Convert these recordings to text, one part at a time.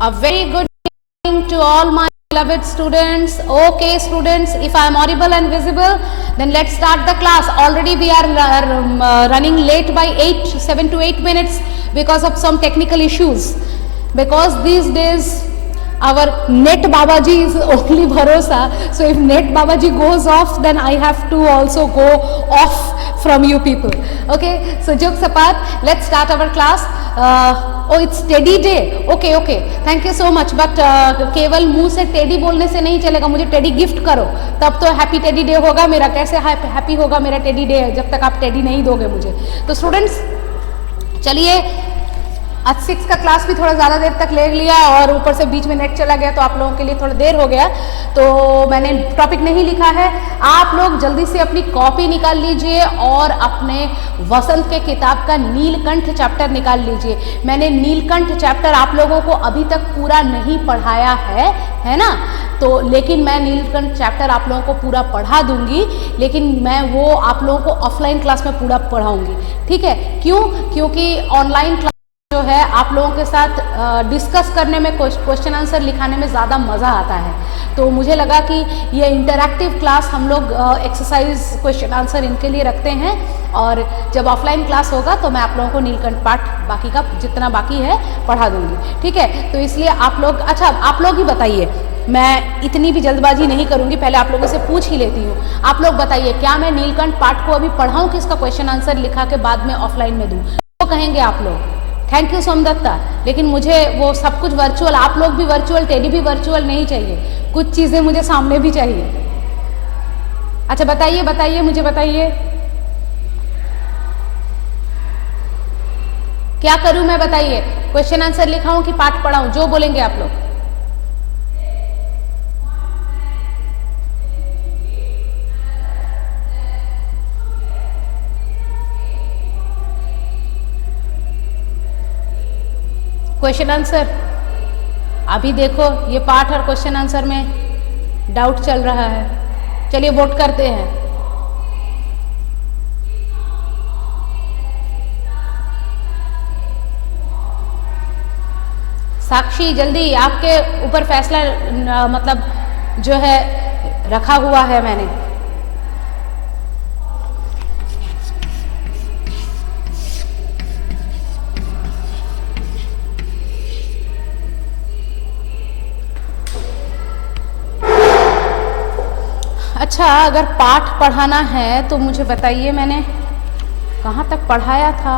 A very good evening to all my beloved students. Okay, students, if I am audible and visible, then let's start the class. Already we are running late by 7 to 8 minutes because of some technical issues. Because these days our net Babaji is only bharosa. So if net Babaji goes off, then I have to also go off from you people. Okay, so jokes apart, let's start our class. Oh, it's teddy day. Okay okay, thank you so much. But केवल मुंह से teddy बोलने से नहीं चलेगा, मुझे teddy gift करो तब तो हैप्पी टेडी डे होगा मेरा. कैसे हैप्पी होगा मेरा टेडी डे जब तक आप टेडी नहीं दोगे मुझे. तो स्टूडेंट्स चलिए, आज 6 का क्लास भी थोड़ा ज़्यादा देर तक ले लिया और ऊपर से बीच में नेट चला गया तो आप लोगों के लिए थोड़ा देर हो गया, तो मैंने टॉपिक नहीं लिखा है. आप लोग जल्दी से अपनी कॉपी निकाल लीजिए और अपने वसंत के किताब का नीलकंठ चैप्टर निकाल लीजिए. मैंने नीलकंठ चैप्टर आप लोगों को अभी तक पूरा नहीं पढ़ाया है ना. तो लेकिन मैं नीलकंठ चैप्टर आप लोगों को पूरा पढ़ा दूंगी, लेकिन मैं वो आप लोगों को ऑफलाइन क्लास में पूरा पढ़ाऊंगी. ठीक है, क्यों? क्योंकि ऑनलाइन क्लास जो है आप लोगों के साथ डिस्कस करने में, क्वेश्चन आंसर लिखाने में ज़्यादा मज़ा आता है. तो मुझे लगा कि ये इंटरैक्टिव क्लास हम लोग एक्सरसाइज, क्वेश्चन आंसर इनके लिए रखते हैं, और जब ऑफलाइन क्लास होगा तो मैं आप लोगों को नीलकंठ पाठ बाकी का जितना बाकी है पढ़ा दूंगी. ठीक है, तो इसलिए आप लोग, अच्छा आप लोग ही बताइए, मैं इतनी भी जल्दबाजी नहीं करूंगी, पहले आप लोगों से पूछ ही लेती हूँ. आप लोग बताइए, क्या मैं नीलकंठ पाठ को अभी पढ़ाऊँ कि इसका क्वेश्चन आंसर लिखा के बाद में ऑफलाइन में दूँ? तो कहेंगे आप लोग. Thank you Somdatta. लेकिन मुझे वो सब कुछ वर्चुअल, आप लोग भी वर्चुअल, टेडी भी वर्चुअल नहीं चाहिए, कुछ चीज़ें मुझे सामने भी चाहिए. अच्छा बताइए बताइए, मुझे बताइए क्या करूं मैं, बताइए. क्वेश्चन आंसर लिखाऊं कि पाठ पढ़ाऊं? जो बोलेंगे आप लोग. क्वेश्चन आंसर अभी देखो, ये पाठ और क्वेश्चन आंसर में डाउट चल रहा है. चलिए वोट करते हैं. साक्षी जल्दी, आपके ऊपर फैसला मतलब जो है रखा हुआ है मैंने. अच्छा, अगर पाठ पढ़ाना है तो मुझे बताइए, मैंने कहाँ तक पढ़ाया था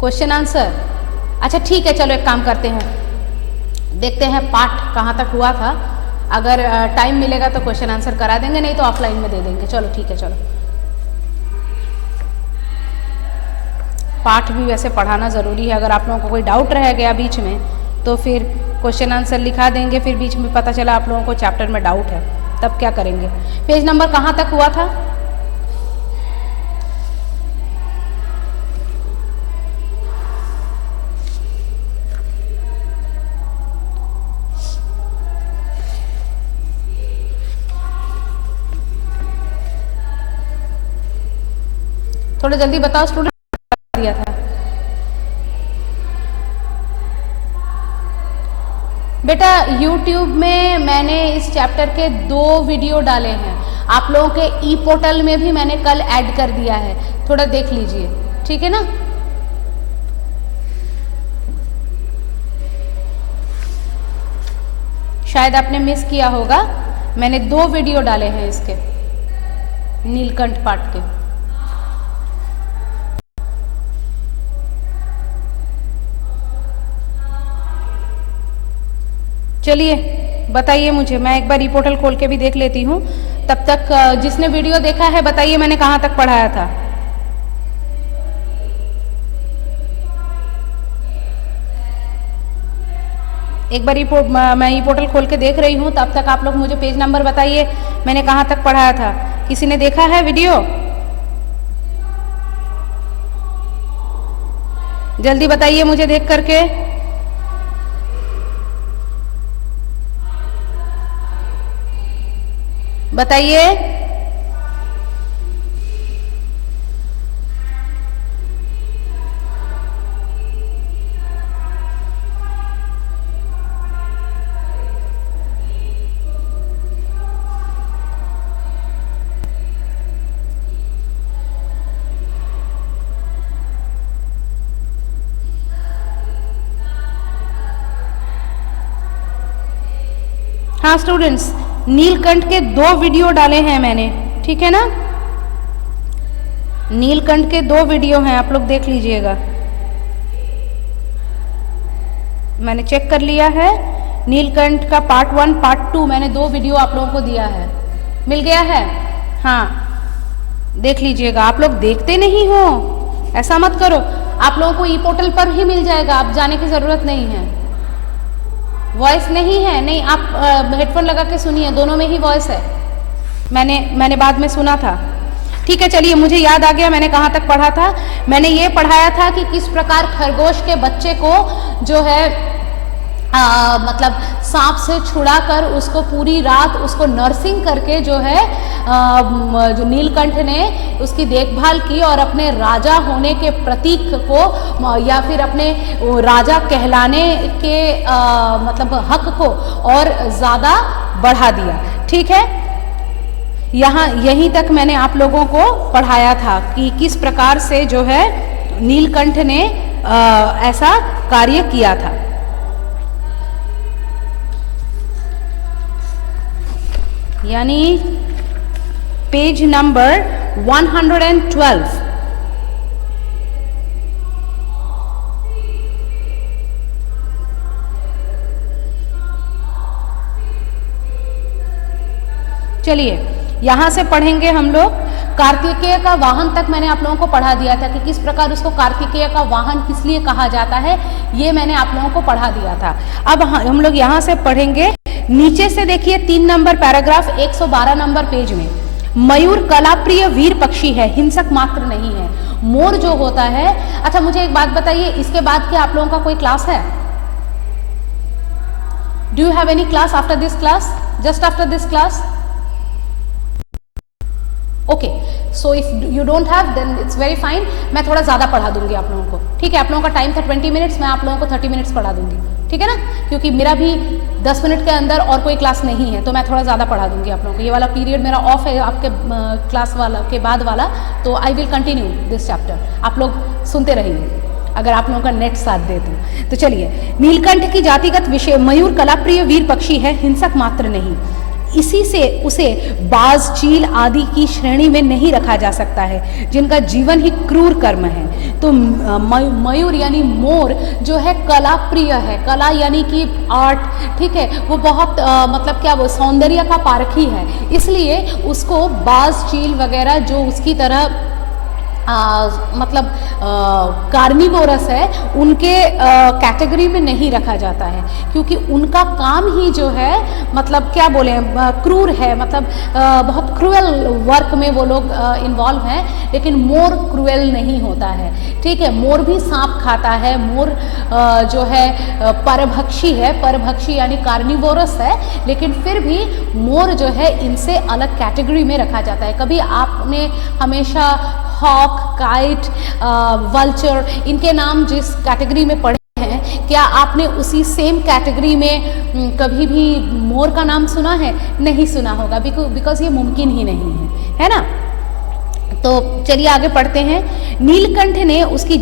क्वेश्चन आंसर? अच्छा ठीक है, चलो एक काम करते हैं, देखते हैं पाठ कहाँ तक हुआ था. अगर टाइम मिलेगा तो क्वेश्चन आंसर करा देंगे, नहीं तो ऑफलाइन में दे देंगे. चलो ठीक है, चलो. पाठ भी वैसे पढ़ाना ज़रूरी है. अगर आप लोगों को कोई डाउट रह गया बीच में तो फिर क्वेश्चन आंसर लिखा देंगे, फिर बीच में पता चला आप लोगों को चैप्टर में डाउट है, तब क्या करेंगे? पेज नंबर कहाँ तक हुआ था? थोड़ा जल्दी बताओ स्टूडेंट. दिया था बेटा, YouTube में मैंने इस चैप्टर के 2 वीडियो डाले हैं. आप लोगों के ई पोर्टल में भी मैंने कल ऐड कर दिया है, थोड़ा देख लीजिए. ठीक है ना? शायद आपने मिस किया होगा, मैंने 2 वीडियो डाले हैं इसके, नीलकंठ पाठ के. चलिए बताइए मुझे, मैं एक बार ई पोर्टल खोल के भी देख लेती हूँ. तब तक जिसने वीडियो देखा है बताइए मैंने कहाँ तक पढ़ाया था. एक बार मैं ई पोर्टल खोल के देख रही हूँ, तब तक आप लोग मुझे पेज नंबर बताइए मैंने कहाँ तक पढ़ाया था. किसी ने देखा है वीडियो? जल्दी बताइए मुझे देख करके. बताइए. हाँ स्टूडेंट्स, नीलकंठ के 2 वीडियो डाले हैं मैंने, ठीक है ना। नीलकंठ के 2 वीडियो हैं, आप लोग देख लीजिएगा। मैंने चेक कर लिया है, नीलकंठ का पार्ट 1 पार्ट 2 मैंने 2 वीडियो आप लोगों को दिया है, मिल गया है। हाँ देख लीजिएगा। आप लोग देखते नहीं हो, ऐसा मत करो। आप लोगों को ई पोर्टल पर ही मिल जाएगा, आप जाने की जरूरत नहीं है। वॉइस नहीं है, नहीं आप हेडफोन लगा के सुनिए, दोनों में ही वॉइस है। मैंने बाद में सुना था। ठीक है, चलिए मुझे याद आ गया मैंने कहाँ तक पढ़ा था। मैंने ये पढ़ाया था कि किस प्रकार खरगोश के बच्चे को जो है मतलब सांप से छुड़ाकर उसको पूरी रात उसको नर्सिंग करके जो है जो नीलकंठ ने उसकी देखभाल की और अपने राजा होने के प्रतीक को या फिर अपने राजा कहलाने के मतलब हक को और ज़्यादा बढ़ा दिया। ठीक है, यहीं तक मैंने आप लोगों को पढ़ाया था कि किस प्रकार से जो है नीलकंठ ने ऐसा कार्य किया था। यानी पेज नंबर 112। चलिए यहां से पढ़ेंगे हम लोग। कार्तिकेय का वाहन तक मैंने आप लोगों को पढ़ा दिया था कि किस प्रकार उसको कार्तिकेय का वाहन किस लिए कहा जाता है, ये मैंने आप लोगों को पढ़ा दिया था। अब हम लोग यहां से पढ़ेंगे। नीचे से देखिए 3 नंबर पैराग्राफ 112 नंबर पेज में, मयूर कलाप्रिय वीर पक्षी है, हिंसक मात्र नहीं है। मोर जो होता है, अच्छा मुझे एक बात बताइए, इसके बाद क्या आप लोगों का कोई क्लास है? Do you have any class after this class, just after this class? Okay, so if you don't have then it's very fine. मैं थोड़ा ज़्यादा पढ़ा दूंगी आप लोगों को, ठीक है। आप लोगों का टाइम था 20 मिनट्स, मैं आप लोगों को 30 मिनट्स पढ़ा दूंगी, ठीक है ना, क्योंकि मेरा भी 10 मिनट के अंदर और कोई क्लास नहीं है, तो मैं थोड़ा ज़्यादा पढ़ा दूंगी आप लोगों को। ये वाला पीरियड मेरा ऑफ है आपके क्लास वाला के बाद वाला, तो I will continue this chapter. आप लोग सुनते रहिए अगर आप लोगों का नेट साथ दे तो चलिए, नीलकंठ की जातिगत विषय, मयूर कलाप्रिय वीर पक्षी है, हिंसक मात्र नहीं। इसी से उसे बाज, चील आदि की श्रेणी में नहीं रखा जा सकता है, जिनका जीवन ही क्रूर कर्म है। तो मयूर यानी मोर जो है कला प्रिय है, कला यानी कि आर्ट, ठीक है, वो बहुत मतलब क्या वो सौंदर्य का पारखी है, इसलिए उसको बाज, चील वगैरह जो उसकी तरह मतलब कार्निवोरस है, उनके कैटेगरी में नहीं रखा जाता है, क्योंकि उनका काम ही जो है मतलब क्या बोले क्रूर है, मतलब बहुत क्रूएल वर्क में वो लोग इन्वॉल्व हैं। लेकिन मोर क्रूएल नहीं होता है, ठीक है। मोर भी सांप खाता है, मोर जो है परभक्षी है, परभक्षी यानी कार्निवोरस है, लेकिन फिर भी मोर जो है इनसे अलग कैटेगरी में रखा जाता है। कभी आपने हमेशा हॉक, काइट, वल्चर, इनके नाम जिस कैटेगरी में पढ़े हैं, क्या आपने उसी सेम कैटेगरी में कभी भी मोर का नाम सुना है? नहीं सुना होगा, बिकॉज ये मुमकिन ही नहीं है ना। तो चलिए आगे पढ़ते हैं। नीलकंठ ने उसकी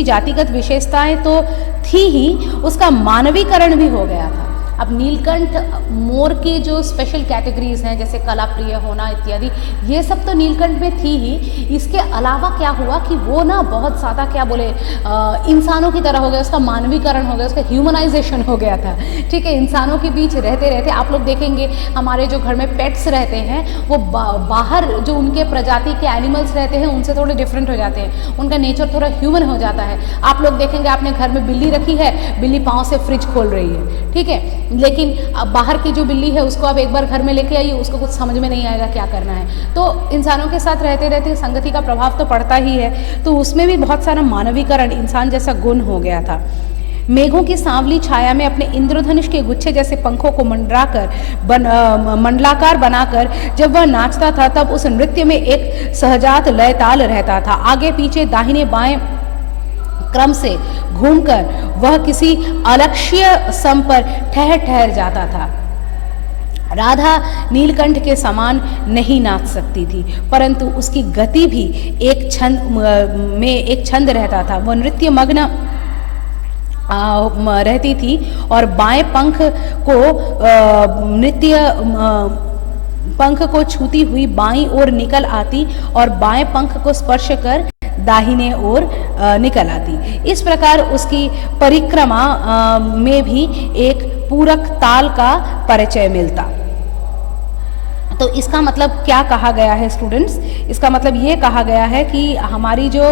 जातिगत विशेषताएं तो थी ही, उसका मानवीकरण भी हो गया था। अब नीलकंठ मोर की जो स्पेशल कैटेगरीज हैं जैसे कलाप्रिय होना इत्यादि, ये सब तो नीलकंठ में थी ही। इसके अलावा क्या हुआ कि वो ना बहुत ज़्यादा क्या बोले इंसानों की तरह हो गया, उसका मानवीकरण हो गया, उसका ह्यूमनाइजेशन हो गया था, ठीक है। इंसानों के बीच रहते रहते आप लोग देखेंगे हमारे जो घर में पेट्स रहते हैं वो बाहर जो उनके प्रजाति के एनिमल्स रहते हैं उनसे थोड़े डिफरेंट हो जाते हैं, उनका नेचर थोड़ा ह्यूमन हो जाता है। आप लोग देखेंगे आपने घर में बिल्ली रखी है, बिल्ली पाँव से फ्रिज खोल रही है, ठीक है, लेकिन अब बाहर की जो बिल्ली है उसको आप एक बार घर में लेके आइए, उसको कुछ समझ में नहीं आएगा क्या करना है। तो इंसानों के साथ रहते रहते संगति का प्रभाव तो पड़ता ही है, तो उसमें भी बहुत सारा मानवीकरण, इंसान जैसा गुण हो गया था। मेघों की सांवली छाया में अपने इंद्रधनुष के गुच्छे जैसे पंखों को मंडलाकार बनाकर जब वह नाचता था, तब उस नृत्य में एक सहजात लय ताल रहता था। आगे पीछे दाहिने बाएं क्रम से घूमकर वह किसी अलक्ष्य सम पर ठहर जाता था। राधा नीलकंठ के समान नहीं नाच सकती थी, परंतु उसकी गति भी एक छंद रहता था। वह नृत्य मग्न रहती थी और बाएं पंख को पंख को छूती हुई बाईं ओर निकल आती और बाएं पंख को स्पर्श कर दाहिने ओर निकल आती। इस प्रकार उसकी परिक्रमा में भी एक पूरक ताल का परिचय मिलता। तो इसका मतलब क्या कहा गया है स्टूडेंट्स? इसका मतलब ये कहा गया है कि हमारी जो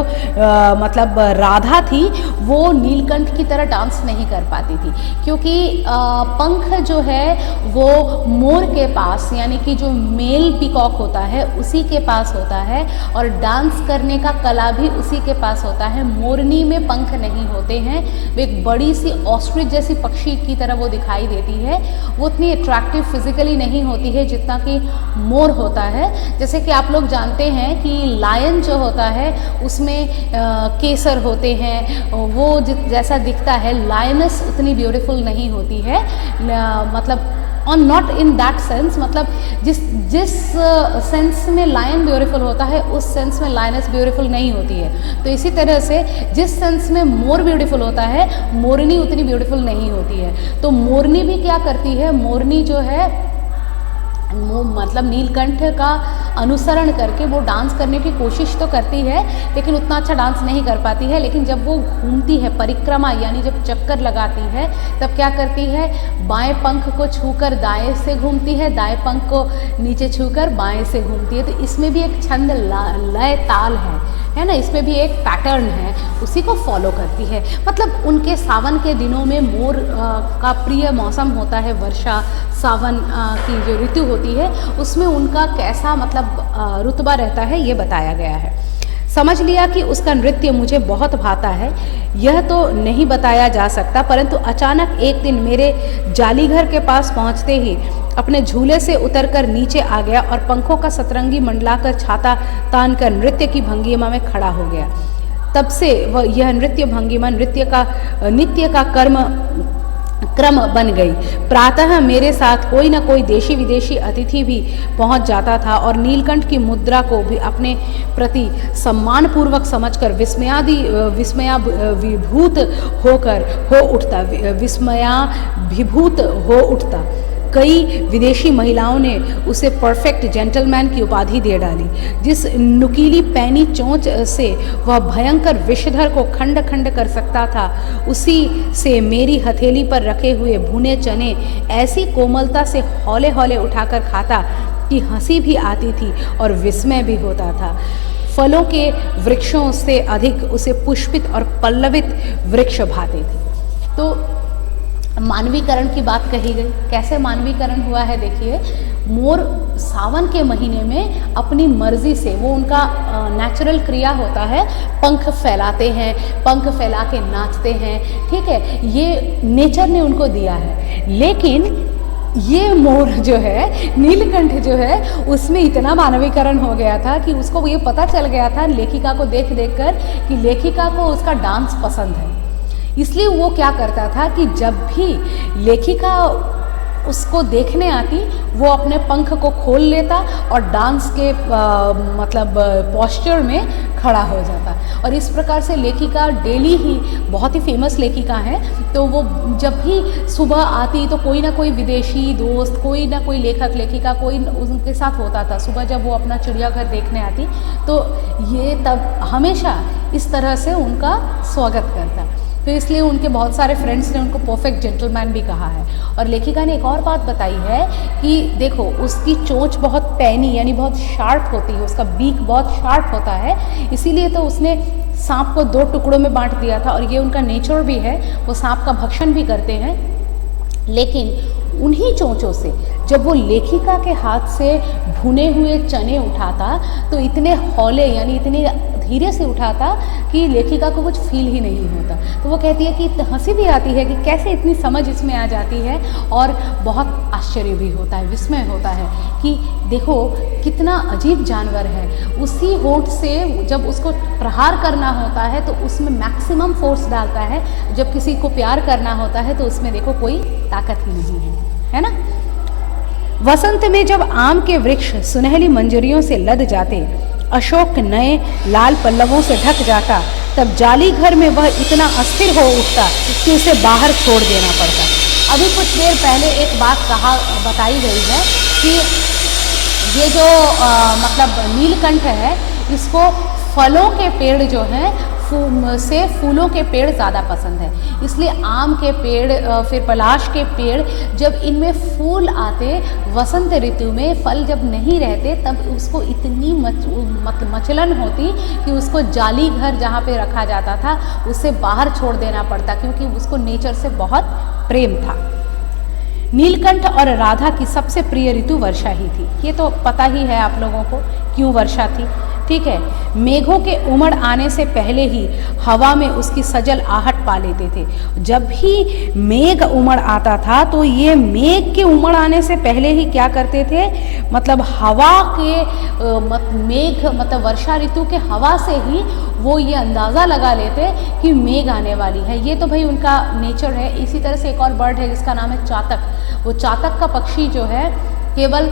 मतलब राधा थी वो नीलकंठ की तरह डांस नहीं कर पाती थी, क्योंकि पंख जो है वो मोर के पास यानी कि जो मेल पीकॉक होता है उसी के पास होता है, और डांस करने का कला भी उसी के पास होता है। मोरनी में पंख नहीं होते हैं, वो एक बड़ी सी ऑस्ट्रिच जैसी पक्षी की तरह वो दिखाई देती है। वो उतनी अट्रैक्टिव फिजिकली नहीं होती है जितना कि मोर होता है। जैसे कि आप लोग जानते हैं कि लायन जो होता है उसमें केसर होते हैं, वो जैसा दिखता है, लायनस उतनी ब्यूटीफुल नहीं होती है, मतलब और नॉट इन दैट सेंस, मतलब जिस सेंस में लायन ब्यूटीफुल होता है उस सेंस में लायनस ब्यूटीफुल नहीं होती है। तो इसी तरह से जिस सेंस में मोर ब्यूटीफुल होता है मोरनी उतनी ब्यूटीफुल नहीं होती है। तो मोरनी भी क्या करती है, मोरनी जो है वो मतलब नीलकंठ का अनुसरण करके वो डांस करने की कोशिश तो करती है, लेकिन उतना अच्छा डांस नहीं कर पाती है। लेकिन जब वो घूमती है परिक्रमा यानी जब चक्कर लगाती है तब क्या करती है, बाएं पंख को छूकर दाएं से घूमती है, दाएं पंख को नीचे छूकर बाएं से घूमती है। तो इसमें भी एक छंद लय ताल है ना, इसमें भी एक पैटर्न है, उसी को फॉलो करती है। मतलब उनके सावन के दिनों में मोर का प्रिय मौसम होता है वर्षा, सावन की जो ऋतु होती है उसमें उनका कैसा मतलब रुतबा रहता है ये बताया गया है। समझ लिया कि उसका नृत्य मुझे बहुत भाता है, यह तो नहीं बताया जा सकता, परंतु अचानक एक दिन मेरे जालीघर के पास पहुंचते ही अपने झूले से उतरकर नीचे आ गया और पंखों का सतरंगी मंडलाकर छाता तानकर नृत्य की भंगिमा में खड़ा हो गया। तब से वह यह नृत्य भंगिमा नित्य का क्रम बन गई। प्रातः मेरे साथ कोई न कोई देशी विदेशी अतिथि भी पहुंच जाता था और नीलकंठ की मुद्रा को भी अपने प्रति सम्मानपूर्वक समझकर विस्मयाभिभूत हो उठता। कई विदेशी महिलाओं ने उसे परफेक्ट जेंटलमैन की उपाधि दे डाली। जिस नुकीली पैनी चोंच से वह भयंकर विषधर को खंड खंड कर सकता था, उसी से मेरी हथेली पर रखे हुए भुने चने ऐसी कोमलता से हौले हौले उठाकर खाता कि हंसी भी आती थी और विस्मय भी होता था। फलों के वृक्षों से अधिक उसे पुष्पित और पल्लवित वृक्ष भाते थे। तो मानवीकरण की बात कही गई, कैसे मानवीकरण हुआ है देखिए। मोर सावन के महीने में अपनी मर्जी से, वो उनका नेचुरल क्रिया होता है, पंख फैलाते हैं, पंख फैला के नाचते हैं, ठीक है, ये नेचर ने उनको दिया है। लेकिन ये मोर जो है, नीलकंठ जो है, उसमें इतना मानवीकरण हो गया था कि उसको ये पता चल गया था लेखिका को देख देख कर कि लेखिका को उसका डांस पसंद है। इसलिए वो क्या करता था कि जब भी लेखिका उसको देखने आती वो अपने पंख को खोल लेता और डांस के मतलब पोस्चर में खड़ा हो जाता। और इस प्रकार से लेखिका डेली ही, बहुत ही फेमस लेखिका है, तो वो जब भी सुबह आती तो कोई ना कोई विदेशी दोस्त, कोई ना कोई लेखक लेखिका कोई उनके साथ होता था। सुबह जब वो अपना चिड़ियाघर देखने आती तो ये तब हमेशा इस तरह से उनका स्वागत करता। तो इसलिए उनके बहुत सारे फ्रेंड्स ने उनको परफेक्ट जेंटलमैन भी कहा है। और लेखिका ने एक और बात बताई है कि देखो उसकी चोंच बहुत पैनी यानी बहुत शार्प होती है, उसका बीक बहुत शार्प होता है, इसीलिए तो उसने सांप को 2 टुकड़ों में बांट दिया था। और ये उनका नेचर भी है, वो सांप का भक्षण भी करते हैं। लेकिन उन्हीं चोंचों से जब वो लेखिका के हाथ से भुने हुए चने उठाता तो इतने हौले यानी इतने धीरे से उठाता कि लेखिका को कुछ फील ही नहीं होता। तो वो कहती है कि हंसी भी आती है कि कैसे इतनी समझ इसमें आ जाती है, और बहुत आश्चर्य भी होता है, विस्मय होता है कि देखो कितना अजीब जानवर है। उसी होंठ से जब उसको प्रहार करना होता है तो उसमें मैक्सिमम फोर्स डालता है, जब किसी को प्यार करना होता है तो उसमें देखो कोई ताकत ही नहीं है ना। वसंत में जब आम के वृक्ष सुनहली मंजरियों से लद जाते अशोक नए लाल पल्लवों से ढक जाता, तब जाली घर में वह इतना अस्थिर हो उठता कि उसे बाहर छोड़ देना पड़ता। अभी कुछ देर पहले एक बात बताई गई है कि ये जो मतलब नीलकंठ है, इसको फलों के पेड़ जो हैं से फूलों के पेड़ ज़्यादा पसंद है, इसलिए आम के पेड़, फिर पलाश के पेड़, जब इनमें फूल आते वसंत ऋतु में, फल जब नहीं रहते, तब उसको इतनी मचलन होती कि उसको जाली घर जहाँ पे रखा जाता था उससे बाहर छोड़ देना पड़ता, क्योंकि उसको नेचर से बहुत प्रेम था। नीलकंठ और राधा की सबसे प्रिय ऋतु वर्षा ही थी। ये तो पता ही है आप लोगों को क्यों वर्षा थी, ठीक है। मेघों के उमड़ आने से पहले ही हवा में उसकी सजल आहट पा लेते थे। जब भी मेघ उमड़ आता था तो ये मेघ के उमड़ आने से पहले ही क्या करते थे, मतलब हवा के मेघ मतलब वर्षा ऋतु के हवा से ही वो ये अंदाज़ा लगा लेते कि मेघ आने वाली है। ये तो भाई उनका नेचर है। इसी तरह से एक और बर्ड है जिसका नाम है चातक। वो चातक का पक्षी जो है केवल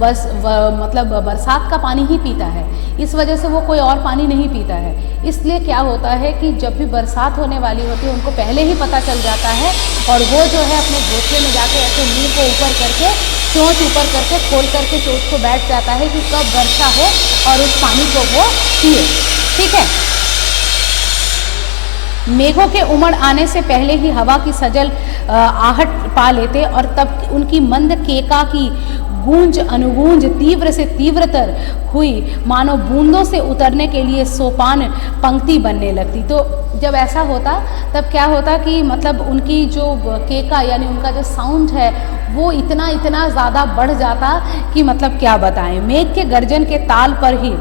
मतलब बरसात का पानी ही पीता है, इस वजह से वो कोई और पानी नहीं पीता है। इसलिए क्या होता है कि जब भी बरसात होने वाली होती है उनको पहले ही पता चल जाता है, और वो जो है अपने घोंसले में जाके ऐसे मुंह को ऊपर करके, चोंच ऊपर करके, खोल करके चोंच को बैठ जाता है कि कब वर्षा हो और उस पानी को वो पिए, ठीक है। मेघों के उमड़ आने से पहले ही हवा की सजल आहट पा लेते, और तब उनकी मंद केका की गूंज अनुगूंज तीव्र से तीव्रतर हुई, मानो बूंदों से उतरने के लिए सोपान पंक्ति बनने लगती। तो जब ऐसा होता तब क्या होता कि मतलब उनकी जो केका यानी उनका जो साउंड है वो इतना ज़्यादा बढ़ जाता कि मतलब क्या बताएं। मेघ के गर्जन के ताल पर ही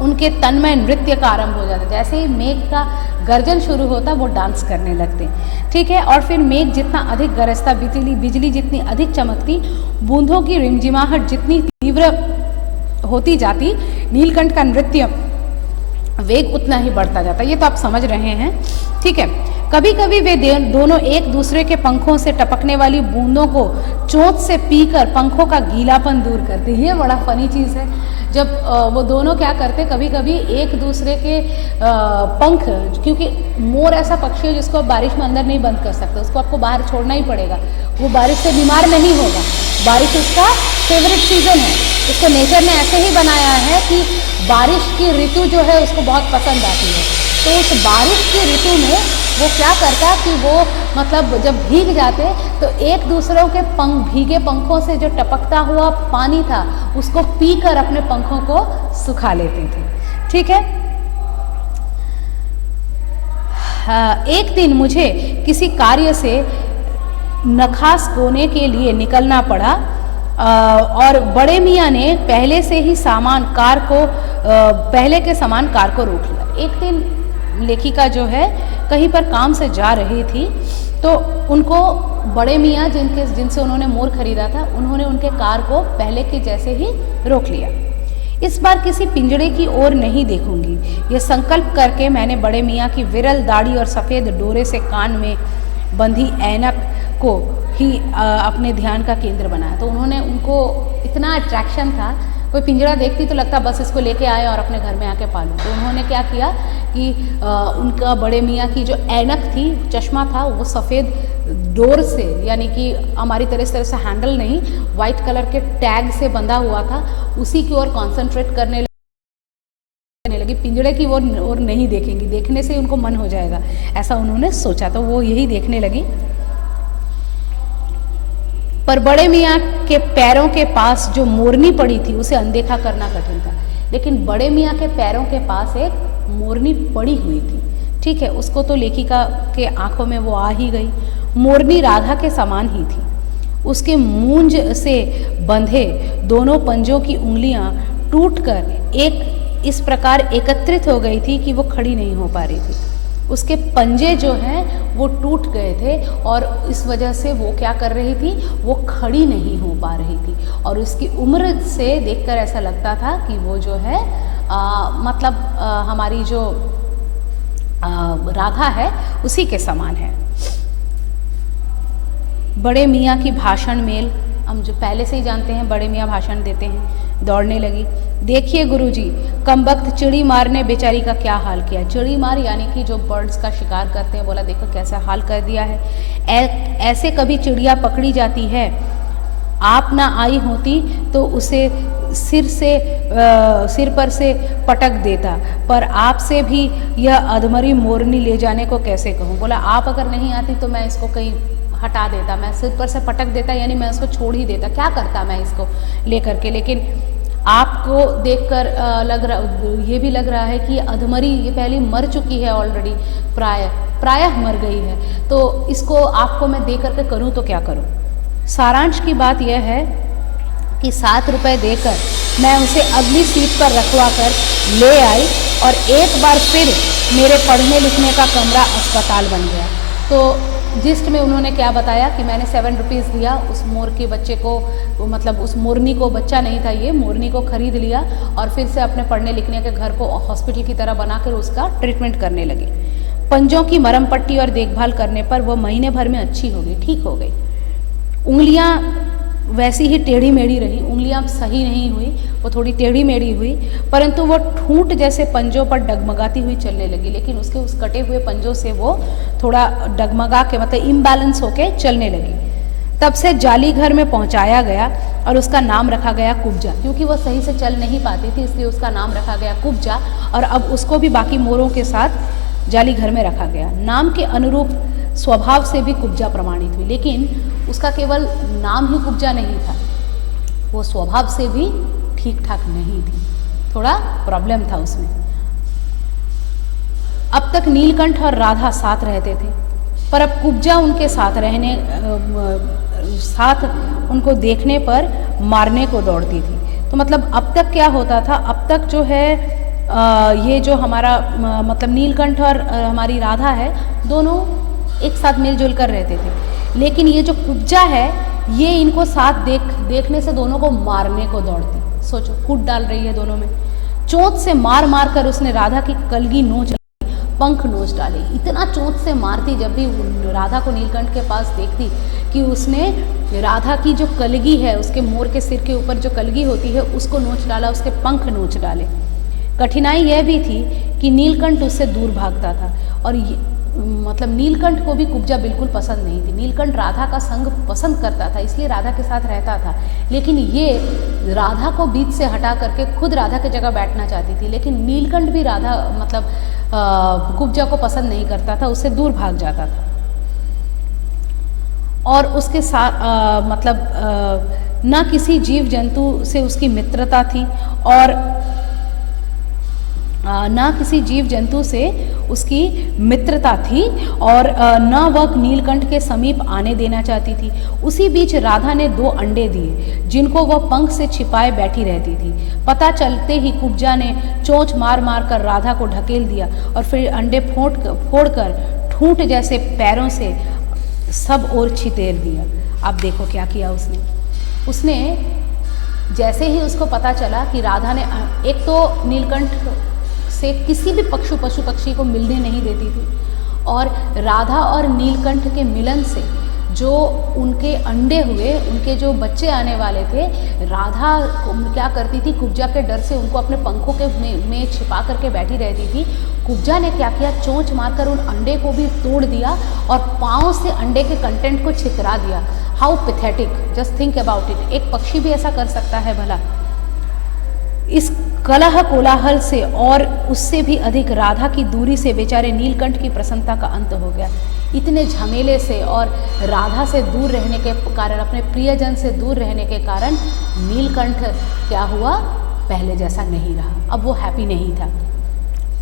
उनके तन में नृत्य का आरंभ हो जाता। जैसे ही मेघ का गर्जन शुरू होता वो डांस करने लगते, ठीक है। और फिर मेघ जितना अधिक गरजता, बिजली जितनी अधिक चमकती, बूंदों की रिमझिमाहट जितनी तीव्र होती जाती, नीलकंठ का नृत्य वेग उतना ही बढ़ता जाता। ये तो आप समझ रहे हैं, ठीक है। कभी कभी वे दोनों एक दूसरे के पंखों से टपकने वाली बूंदों को चोंच से पीकर पंखों का गीलापन दूर करते। ये बड़ा फनी चीज़ है। जब वो दोनों क्या करते, कभी कभी एक दूसरे के पंख, क्योंकि मोर ऐसा पक्षी है जिसको आप बारिश में अंदर नहीं बंद कर सकते, उसको आपको बाहर छोड़ना ही पड़ेगा। वो बारिश से बीमार नहीं होगा, बारिश उसका फेवरेट सीजन है। उसको नेचर ने ऐसे ही बनाया है कि बारिश की ऋतु जो है उसको बहुत पसंद आती है। तो उस बारिश की ऋतु में वो क्या करता कि वो मतलब जब भीग जाते तो एक दूसरों के भीगे पंखों से जो टपकता हुआ पानी था उसको पीकर अपने पंखों को सुखा लेते थे, ठीक है। एक दिन मुझे किसी कार्य से नखास बोने के लिए निकलना पड़ा, और बड़े मियाँ ने पहले के समान कार को रोक लिया। एक दिन लेखिका जो है कहीं पर काम से जा रही थी, तो उनको बड़े मियाँ जिनसे उन्होंने मोर खरीदा था, उन्होंने उनके कार को पहले के जैसे ही रोक लिया। इस बार किसी पिंजड़े की ओर नहीं देखूंगी, यह संकल्प करके मैंने बड़े मियाँ की विरल दाढ़ी और सफ़ेद डोरे से कान में बंधी ऐनक को ही अपने ध्यान का केंद्र बनाया। तो उनको इतना अट्रैक्शन था, कोई पिंजरा देखती तो लगता बस इसको लेके आए और अपने घर में आके पालूं। तो उन्होंने क्या किया कि उनका बड़े मियाँ की जो ऐनक थी, चश्मा था, वो सफ़ेद डोर से, यानी कि हमारी तरह से हैंडल नहीं, वाइट कलर के टैग से बंधा हुआ था, उसी की ओर कॉन्सेंट्रेट करने लगी। पिंजड़े की ओर नहीं देखेंगी, देखने से उनको मन हो जाएगा, ऐसा उन्होंने सोचा। तो वो यही देखने लगी। पर बड़े मियाँ के पैरों के पास जो मोरनी पड़ी थी उसे अनदेखा करना कठिन था। लेकिन बड़े मियाँ के पैरों के पास एक मोरनी पड़ी हुई थी, ठीक है। उसको तो लेखिका के आंखों में वो आ ही गई। मोरनी राधा के समान ही थी। उसके मूंज से बंधे दोनों पंजों की उंगलियां टूटकर एक इस प्रकार एकत्रित हो गई थी कि वो खड़ी नहीं हो पा रही थी। उसके पंजे जो हैं वो टूट गए थे, और इस वजह से वो क्या कर रही थी, वो खड़ी नहीं हो पा रही थी। और उसकी उम्र से देखकर ऐसा लगता था कि वो जो है मतलब हमारी जो राधा है उसी के समान है। बड़े मियाँ की भाषण मेल, हम जो पहले से ही जानते हैं बड़े मियाँ भाषण देते हैं, दौड़ने लगी। देखिए गुरुजी, कमबख्त चिड़ी मार ने बेचारी का क्या हाल किया। चिड़ी मार यानी कि जो बर्ड्स का शिकार करते हैं, बोला देखो कैसा हाल कर दिया है। ऐसे कभी चिड़िया पकड़ी जाती है, आप ना आई होती तो उसे सिर पर से पटक देता, पर आपसे भी यह अधमरी मोरनी ले जाने को कैसे कहूँ। बोला आप अगर नहीं आती तो मैं इसको कहीं हटा देता, मैं सिर पर से पटक देता, यानी मैं उसको छोड़ ही देता, क्या करता मैं इसको लेकर के। लेकिन आपको देखकर ये भी लग रहा है कि अधमरी ये पहले मर चुकी है ऑलरेडी, प्रायः मर गई है, तो इसको आपको मैं दे करके करूँ तो क्या करूँ। सारांश की बात यह है कि 7 रुपये देकर मैं उसे अगली सीट पर रखवा कर ले आई और एक बार फिर मेरे पढ़ने लिखने का कमरा अस्पताल बन गया। तो जिस्ट में उन्होंने क्या बताया कि मैंने 7 रुपीज़ दिया उस मोर के बच्चे को, मतलब उस मोरनी को, बच्चा नहीं था ये, मोरनी को खरीद लिया और फिर से अपने पढ़ने लिखने के घर को हॉस्पिटल की तरह बनाकर उसका ट्रीटमेंट करने लगी। पंजों की मरहम पट्टी और देखभाल करने पर वह महीने भर में अच्छी हो गई, ठीक हो गई। उंगलियां वैसी ही टेढ़ी मेढ़ी रही, उंगलियां सही नहीं हुई, वो थोड़ी टेढ़ी मेढ़ी हुई, परंतु वो ठूंठ जैसे पंजों पर डगमगाती हुई चलने लगी। लेकिन उसके उस कटे हुए पंजों से वो थोड़ा डगमगा के, मतलब इम्बैलेंस होके चलने लगी। तब से जाली घर में पहुंचाया गया और उसका नाम रखा गया कुब्जा, क्योंकि वो सही से चल नहीं पाती थी, इसलिए उसका नाम रखा गया कुब्जा। और अब उसको भी बाकी मोरों के साथ जाली घर में रखा गया। नाम के अनुरूप स्वभाव से भी कुब्जा प्रमाणित हुई, लेकिन उसका केवल नाम ही कुब्जा नहीं था, वो स्वभाव से भी ठीक ठाक नहीं थी, थोड़ा प्रॉब्लम था उसमें। अब तक नीलकंठ और राधा साथ रहते थे, पर अब कुब्जा उनके साथ उनको देखने पर मारने को दौड़ती थी। तो मतलब अब तक क्या होता था, अब तक जो है ये जो हमारा मतलब नीलकंठ और हमारी राधा है, दोनों एक साथ मिलजुल कर रहते थे। लेकिन ये जो कुब्जा है ये इनको साथ देखने से दोनों को मारने को दौड़ती। सोचो, कूद डाल रही है दोनों में। चोंच से मार मार कर उसने राधा की कलगी नोच डाली, पंख नोच डाले। इतना चोंच से मारती, जब भी राधा को नीलकंठ के पास देखती कि उसने राधा की जो कलगी है, उसके मोर के सिर के ऊपर जो कलगी होती है उसको नोच डाला, उसके पंख नोच डाले। कठिनाई यह भी थी कि नीलकंठ उससे दूर भागता था और मतलब नीलकंठ को भी कुब्जा बिल्कुल पसंद नहीं थी। नीलकंठ राधा का संग पसंद करता था, इसलिए राधा के साथ रहता था, लेकिन ये राधा को बीच से हटा करके खुद राधा की जगह बैठना चाहती थी। लेकिन नीलकंठ भी राधा मतलब कुब्जा को पसंद नहीं करता था, उससे दूर भाग जाता था। और उसके साथ मतलब न किसी जीव जंतु से उसकी मित्रता थी और न किसी जीव जंतु से उसकी मित्रता थी और न वह नीलकंठ के समीप आने देना चाहती थी। उसी बीच राधा ने 2 अंडे दिए जिनको वह पंख से छिपाए बैठी रहती थी। पता चलते ही कुब्जा ने चोंच मार मार कर राधा को ढकेल दिया और फिर अंडे फोड़कर ठूंठ जैसे पैरों से सब ओर छितेर दिया। अब देखो क्या किया उसने जैसे ही उसको पता चला कि राधा ने, एक तो नीलकंठ से किसी भी पशु पक्षी को मिलने नहीं देती थी, और राधा और नीलकंठ के मिलन से जो उनके अंडे हुए, उनके जो बच्चे आने वाले थे, राधा क्या करती थी, कुब्जा के डर से उनको अपने पंखों के में छिपा करके बैठी रहती थी। कुब्जा ने क्या किया, चोंच मारकर उन अंडे को भी तोड़ दिया और पाँव से अंडे के कंटेंट को छितरा दिया। How pathetic, just think about it. एक पक्षी भी ऐसा कर सकता है भला? इस कलह कोलाहल से और उससे भी अधिक राधा की दूरी से बेचारे नीलकंठ की प्रसन्नता का अंत हो गया। इतने झमेले से और राधा से दूर रहने के कारण, अपने प्रियजन से दूर रहने के कारण नीलकंठ क्या हुआ, पहले जैसा नहीं रहा। अब वो हैप्पी नहीं था।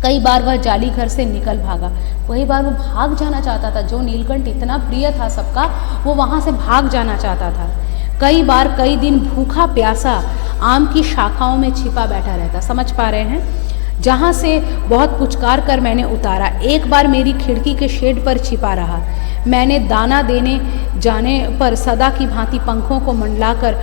कई बार वह जाली घर से निकल भागा, कई बार वो भाग जाना चाहता था। जो नीलकंठ इतना प्रिय था सबका, वो वहाँ से भाग जाना चाहता था। कई बार कई दिन भूखा प्यासा आम की शाखाओं में छिपा बैठा रहता। समझ पा रहे हैं? जहाँ से बहुत पुचकार कर मैंने उतारा। एक बार मेरी खिड़की के शेड पर छिपा रहा। मैंने दाना देने जाने पर सदा की भांति पंखों को मंडलाकार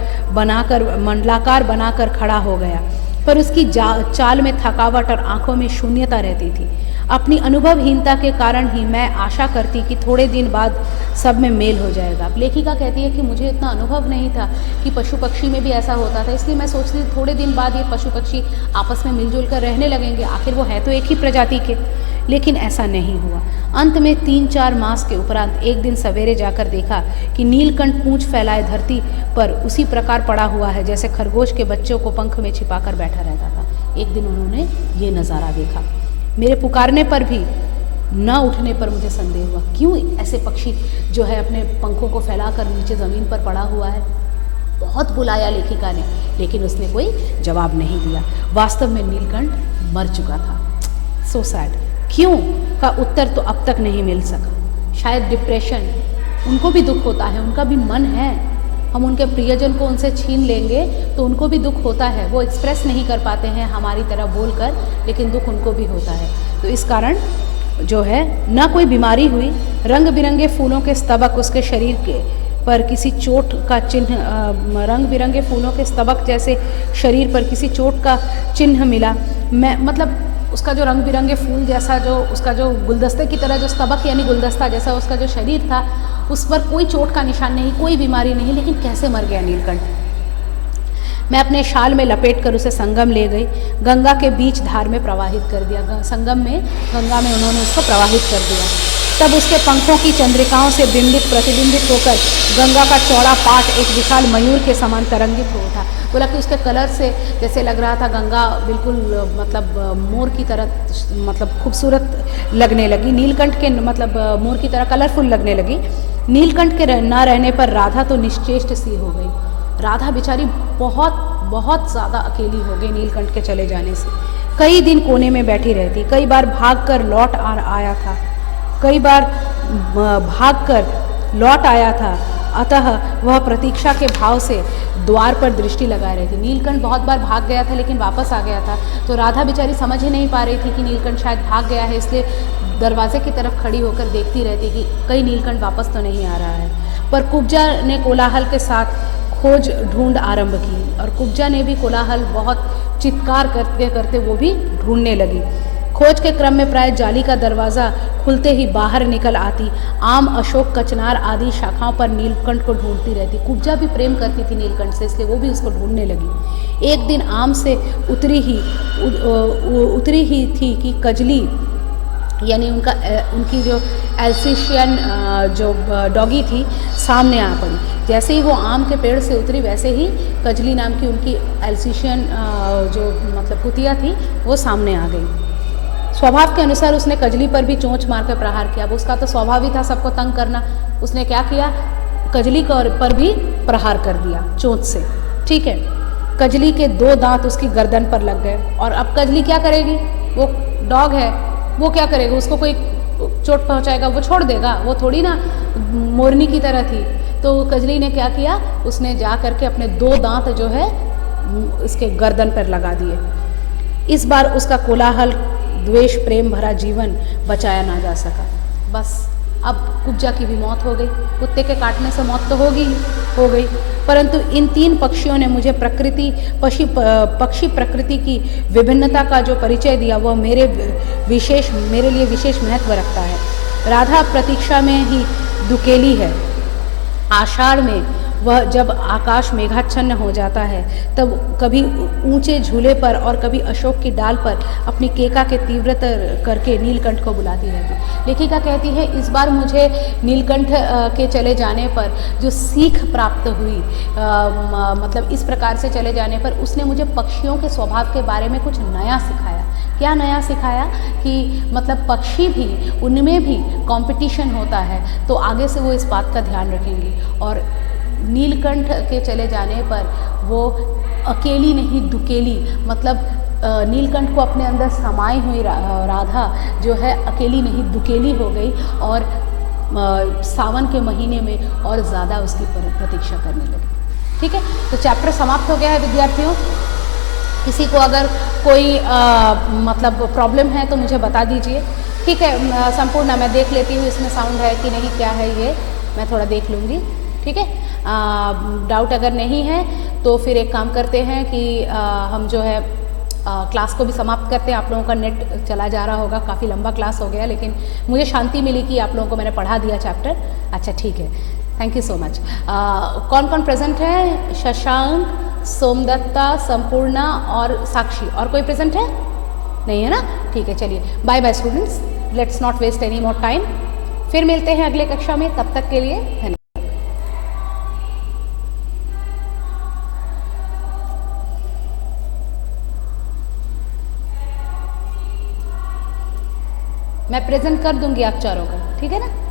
बनाकर खड़ा हो गया, पर उसकी चाल में थकावट और आंखों में शून्यता रहती थी। अपनी अनुभवहीनता के कारण ही मैं आशा करती कि थोड़े दिन बाद सब में मेल हो जाएगा। लेखिका कहती है कि मुझे इतना अनुभव नहीं था कि पशु पक्षी में भी ऐसा होता था, इसलिए मैं सोचती थी थोड़े दिन बाद ये पशु पक्षी आपस में मिलजुल कर रहने लगेंगे, आखिर वो है तो एक ही प्रजाति के। लेकिन ऐसा नहीं हुआ। अंत में 3-4 मास के उपरांत एक दिन सवेरे जाकर देखा कि नीलकंठ पूंछ फैलाए धरती पर उसी प्रकार पड़ा हुआ है जैसे खरगोश के बच्चों को पंख में छिपाकर बैठा रहता था। एक दिन उन्होंने ये नज़ारा देखा। मेरे पुकारने पर भी न उठने पर मुझे संदेह हुआ, क्यों ऐसे पक्षी जो है अपने पंखों को फैलाकर नीचे ज़मीन पर पड़ा हुआ है। बहुत बुलाया लेखिका ने, लेकिन उसने कोई जवाब नहीं दिया। वास्तव में नीलकंठ मर चुका था। So sad. क्यों का उत्तर तो अब तक नहीं मिल सका। शायद डिप्रेशन, उनको भी दुख होता है, उनका भी मन है। हम उनके प्रियजन को उनसे छीन लेंगे तो उनको भी दुख होता है, वो एक्सप्रेस नहीं कर पाते हैं हमारी तरह बोलकर, लेकिन दुख उनको भी होता है। तो इस कारण जो है ना कोई बीमारी हुई, रंग बिरंगे फूलों के स्तबक उसके शरीर के पर किसी चोट का चिन्ह, रंग बिरंगे फूलों के स्तबक जैसे शरीर पर किसी चोट का चिन्ह मिला। मैं मतलब उसका जो रंग बिरंगे फूल जैसा जो उसका जो गुलदस्ते की तरह जो स्तबक यानी गुलदस्ता जैसा उसका जो शरीर था, उस पर कोई चोट का निशान नहीं, कोई बीमारी नहीं, लेकिन कैसे मर गया नीलकंठ। मैं अपने शाल में लपेट कर उसे संगम ले गई, गंगा के बीच धार में प्रवाहित कर दिया। संगम में, गंगा में उन्होंने उसको प्रवाहित कर दिया। तब उसके पंखों की चंद्रिकाओं से बिंबित प्रतिबिंबित होकर गंगा का चौड़ा पाट एक विशाल मयूर के समान तरंगित हो उठा। बोला कि उसके कलर से जैसे लग रहा था गंगा बिल्कुल मतलब मोर की तरह मतलब खूबसूरत लगने लगी। नीलकंठ के मतलब मोर की तरह कलरफुल लगने लगी। नीलकंठ के ना रहने पर राधा तो निश्चेष्ट सी हो गई। राधा बेचारी बहुत बहुत ज़्यादा अकेली हो गई नीलकंठ के चले जाने से। कई दिन कोने में बैठी रहती, कई बार भागकर लौट आया था, कई बार भागकर लौट आया था। अतः वह प्रतीक्षा के भाव से द्वार पर दृष्टि लगाए रही थी। नीलकंठ बहुत बार भाग गया था लेकिन वापस आ गया था, तो राधा बेचारी समझ ही नहीं पा रही थी कि नीलकंठ शायद भाग गया है, इसलिए दरवाजे की तरफ खड़ी होकर देखती रहती कि कहीं नीलकंठ वापस तो नहीं आ रहा है। पर कुब्जा ने कोलाहल के साथ खोज ढूंढ आरंभ की, और कुब्जा ने भी कोलाहल बहुत चित्कार करते करते वो भी ढूंढने लगी। खोज के क्रम में प्राय जाली का दरवाज़ा खुलते ही बाहर निकल आती, आम, अशोक, कचनार आदि शाखाओं पर नीलकंठ को ढूंढती रहती। कुब्जा भी प्रेम करती थी नीलकंठ से, इसलिए वो भी उसको ढूंढने लगी। एक दिन आम से उतरी ही थी कि कजली यानी उनकी जो एल्सीशियन जो डॉगी थी सामने आ पड़ी। जैसे ही वो आम के पेड़ से उतरी वैसे ही कजली नाम की उनकी एल्सीशियन जो मतलब कुतिया थी वो सामने आ गई। स्वभाव के अनुसार उसने कजली पर भी चोंच मारकर प्रहार किया। अब उसका तो स्वभाव ही था सबको तंग करना। उसने क्या किया, कजली पर भी प्रहार कर दिया चोंच से। ठीक है, कजली के 2 दांत उसकी गर्दन पर लग गए। और अब कजली क्या करेगी, वो डॉग है, वो क्या करेगा, उसको कोई चोट पहुंचाएगा वो छोड़ देगा, वो थोड़ी ना मोरनी की तरह थी। तो कजली ने क्या किया, उसने जा करके अपने 2 दांत जो है इसके गर्दन पर लगा दिए। इस बार उसका कोलाहल द्वेष प्रेम भरा जीवन बचाया ना जा सका। बस अब कुब्जा की भी मौत हो गई। कुत्ते के काटने से मौत तो हो गई, परंतु इन 3 पक्षियों ने मुझे पक्षी प्रकृति की विभिन्नता का जो परिचय दिया वह मेरे लिए विशेष महत्व रखता है। राधा प्रतीक्षा में ही दुकेली है। आषाढ़ में वह जब आकाश मेघाच्छन्न हो जाता है तब कभी ऊंचे झूले पर और कभी अशोक की डाल पर अपनी केका के तीव्रतर करके नीलकंठ को बुलाती रहती। लेखिका कहती है इस बार मुझे नीलकंठ के चले जाने पर जो सीख प्राप्त हुई, मतलब इस प्रकार से चले जाने पर उसने मुझे पक्षियों के स्वभाव के बारे में कुछ नया सिखाया। क्या नया सिखाया कि मतलब पक्षी भी, उनमें भी कंपटीशन होता है, तो आगे से वो इस बात का ध्यान रखेंगे। और नीलकंठ के चले जाने पर वो अकेली नहीं दुकेली, मतलब नीलकंठ को अपने अंदर समाई हुई राधा जो है अकेली नहीं दुकेली हो गई और सावन के महीने में और ज़्यादा उसकी प्रतीक्षा करने लगी। ठीक है, तो चैप्टर समाप्त हो गया है विद्यार्थियों। किसी को अगर कोई मतलब प्रॉब्लम है तो मुझे बता दीजिए। ठीक है, संपूर्ण मैं देख लेती हूँ इसमें साउंड है कि नहीं, क्या है ये मैं थोड़ा देख लूँगी। ठीक है, डाउट अगर नहीं है तो फिर एक काम करते हैं कि हम जो है क्लास को भी समाप्त करते हैं। आप लोगों का नेट चला जा रहा होगा, काफ़ी लंबा क्लास हो गया, लेकिन मुझे शांति मिली कि आप लोगों को मैंने पढ़ा दिया चैप्टर। अच्छा ठीक है, थैंक यू सो मच। कौन कौन प्रेजेंट है? शशांक, सोमदत्ता, संपूर्णा और साक्षी। और कोई प्रेजेंट है? नहीं है ना? ठीक है, चलिए bye bye students, let's not waste any more time. फिर मिलते हैं अगले कक्षा में, तब तक के लिए धन्यवाद। मैं प्रेजेंट कर दूंगी आप चारों का, ठीक है ना?